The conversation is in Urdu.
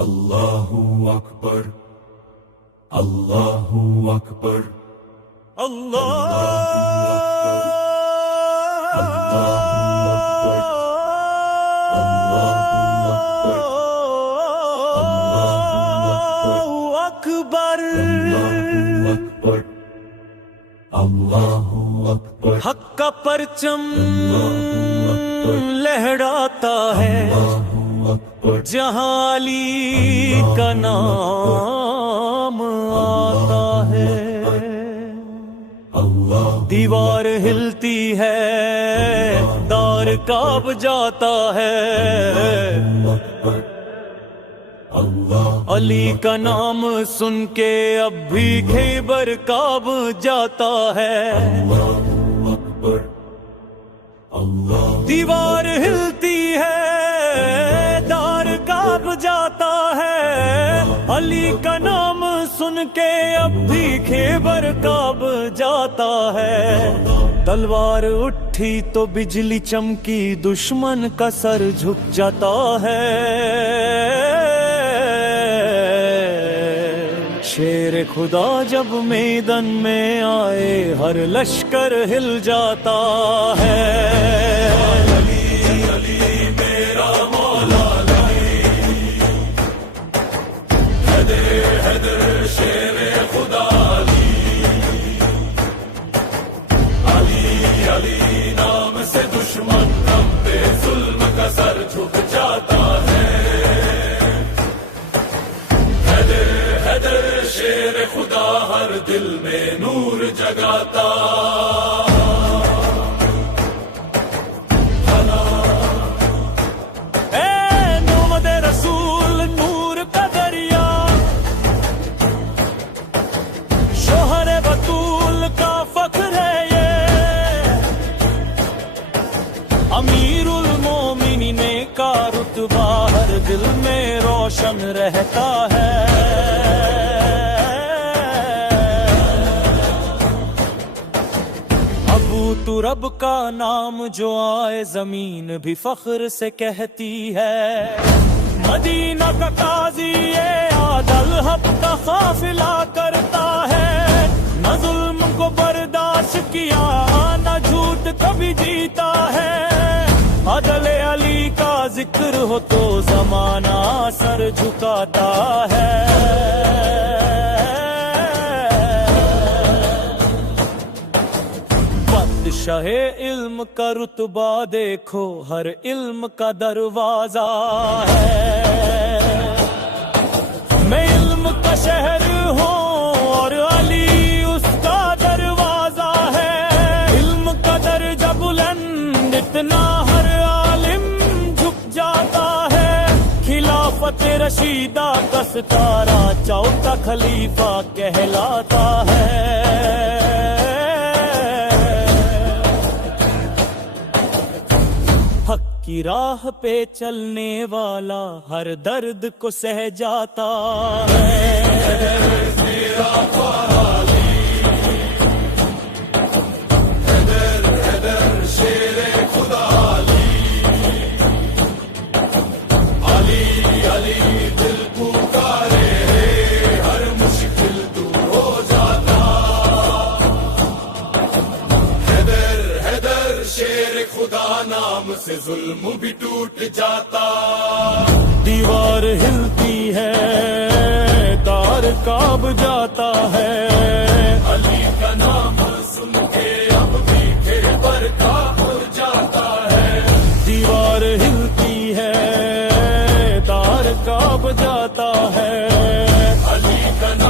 Allahu Akbar, Allahu Akbar, Allahu Akbar. حق کا پرچم لہراتا ہے جہاں علی کا نام آتا ہے. دیوار ہلتی ہے دار کانپ جاتا ہے علی کا نام سن کے اب بھی خیبر کانپ جاتا ہے. دیوار ہلتی ہے دار کانپ جاتا ہے علی کا نام سن کے اب بھی خیبر کانپ جاتا ہے. تلوار اٹھی تو بجلی چمکی دشمن کا سر جھک جاتا ہے. شیر خدا جب میدان میں آئے ہر لشکر ہل جاتا ہے. شیر خدا ہر دل میں نور جگاتا. اے نامد رسول نور کا دریا شوہر بطول کا فخر ہے یہ امیر المومنین کا رتبہ ہر دل میں روشن رہتا ہے. رب کا نام جو آئے زمین بھی فخر سے کہتی ہے. مدینہ کا قاضی عادل حق کا قافلہ کرتا ہے. نہ ظلم کو برداشت کیا نہ جھوٹ کبھی جیتا ہے. عدل علی کا ذکر ہو تو زمانہ سر جھکاتا ہے. شاہ علم کا رتبہ دیکھو ہر علم کا دروازہ ہے. میں علم کا شہر ہوں اور علی اس کا دروازہ ہے. علم کا درجہ بلند اتنا ہر عالم جھک جاتا ہے. خلافت رشیدہ کا ستارہ چوتھا خلیفہ کہلاتا ہے. کی راہ پہ چلنے والا ہر درد کو سہ جاتا ہے. شیر خدا علی علی دل پکارے ہر مشکل دور ہو جاتا. حیدر شیر خدا نام سے ظلم بھی ٹوٹ جاتا. دیوار ہلتی ہے دار کانپ جاتا ہے علی کا نام سن کے اب بھی خیبر کانپ جاتا ہے. دیوار ہلتی ہے دار کانپ جاتا ہے علی کا نام